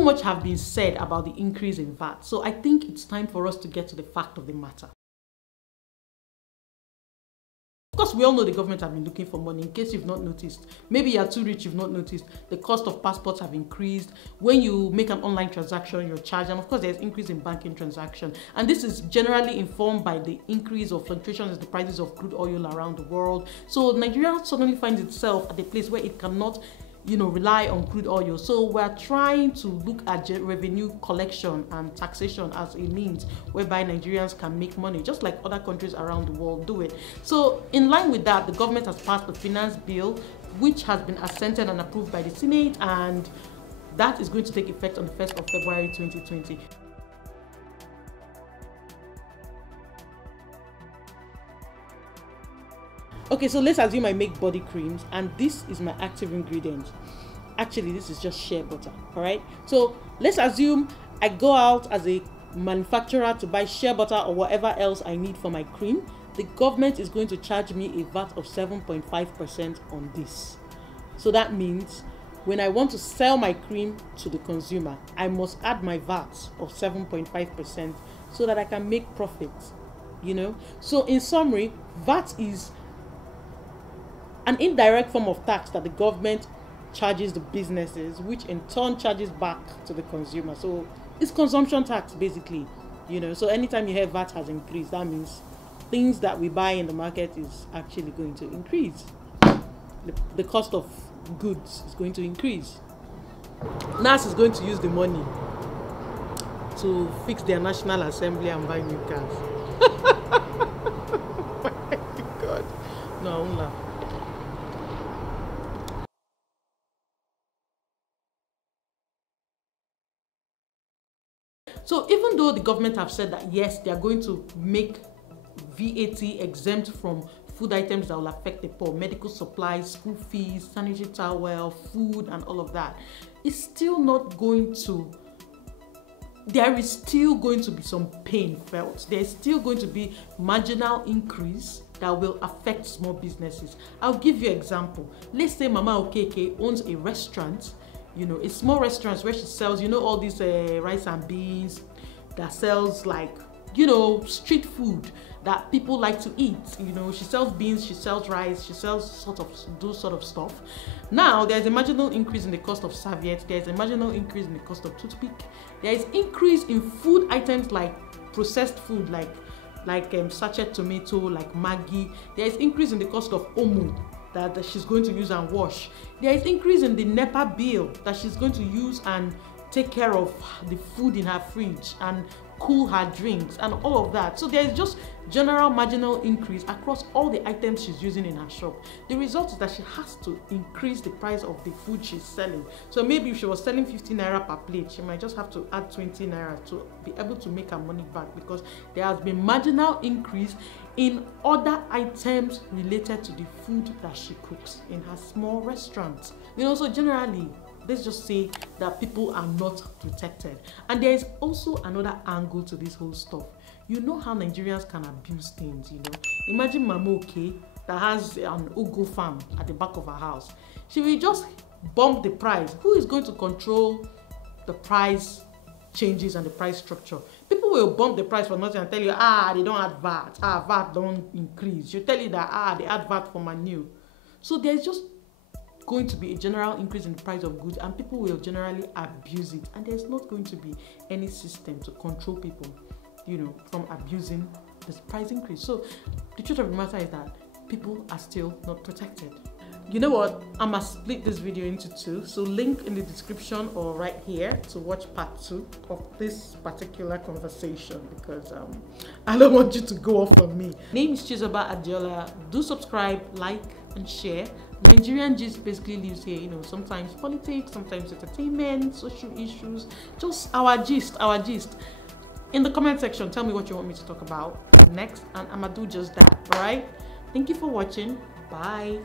so much have been said about the increase in VAT. So I think it's time for us to get to the fact of the matter. Of course, we all know the government have been looking for money. In case you've not noticed, maybe you're too rich, you've not noticed, the cost of passports have increased. When you make an online transaction, you're charged. And of course, there's increase in banking transaction. And this is generally informed by the increase of fluctuations in the prices of crude oil around the world. So Nigeria suddenly finds itself at a place where it cannot rely on crude oil. So we're trying to look at revenue collection and taxation as a means whereby Nigerians can make money, just like other countries around the world do it. So in line with that, the government has passed the finance bill, which has been assented and approved by the Senate, and that is going to take effect on the 1st of February 2020. Okay, so let's assume I make body creams and this is my active ingredient. Actually, this is just shea butter, all right? So let's assume I go out as a manufacturer to buy shea butter or whatever else I need for my cream. The government is going to charge me a VAT of 7.5% on this. So that means when I want to sell my cream to the consumer, I must add my VAT of 7.5% so that I can make profit, So in summary, VAT is an indirect form of tax that the government charges the businesses, which in turn charges back to the consumer. So it's consumption tax basically, So anytime you hear VAT has increased, that means things that we buy in the market is actually going to increase. The cost of goods is going to increase. NAS is going to use the money to fix their National Assembly and buy new cars. Oh my God. No, I won't laugh. So even though the government have said that yes, they are going to make VAT exempt from food items that will affect the poor, medical supplies, school fees, sanitary towel, food, and all of that, it's still not going to, there is still going to be some pain felt. There's still going to be marginal increase that will affect small businesses. I'll give you an example. Let's say Mama Okeke owns a restaurant, a small restaurant where she sells, all these rice and beans, that sells like, street food that people like to eat. She sells beans, she sells rice, she sells those sort of stuff. Now, there's a marginal increase in the cost of serviette, there's a marginal increase in the cost of toothpick, there is increase in food items like processed food, like sachet tomato, like Maggi. There is increase in the cost of omo that she's going to use and wash. There is increase in the NEPA bill that she's going to use and take care of the food in her fridge and cool her drinks and all of that. So there is just general marginal increase across all the items she's using in her shop. The result is that she has to increase the price of the food she's selling. So maybe if she was selling 50 naira per plate, she might just have to add 20 naira to be able to make her money back, because there has been marginal increase in other items related to the food that she cooks in her small restaurant. So generally, let's just say that people are not protected. And there is also another angle to this whole stuff. You know how Nigerians can abuse things, Imagine Mama Oke that has an ugu farm at the back of her house. She will just bump the price. Who is going to control the price changes and the price structure? People will bump the price for nothing and tell you, they don't add VAT. VAT don't increase. She'll tell you that, they add VAT for manure. So there's just going to be a general increase in the price of goods, and people will generally abuse it, and there's not going to be any system to control people from abusing this price increase. So the truth of the matter is that people are still not protected. You know what, I must split this video into two, so link in the description or right here to watch part 2 of this particular conversation, because I don't want you to go off on me. My name is Chizoba Adiola. Do subscribe, like, and share. Nigerian gist basically lives here, sometimes politics, sometimes entertainment, social issues, just our gist. In the comment section, tell me what you want me to talk about next, and I'ma do just that. All right, thank you for watching. Bye.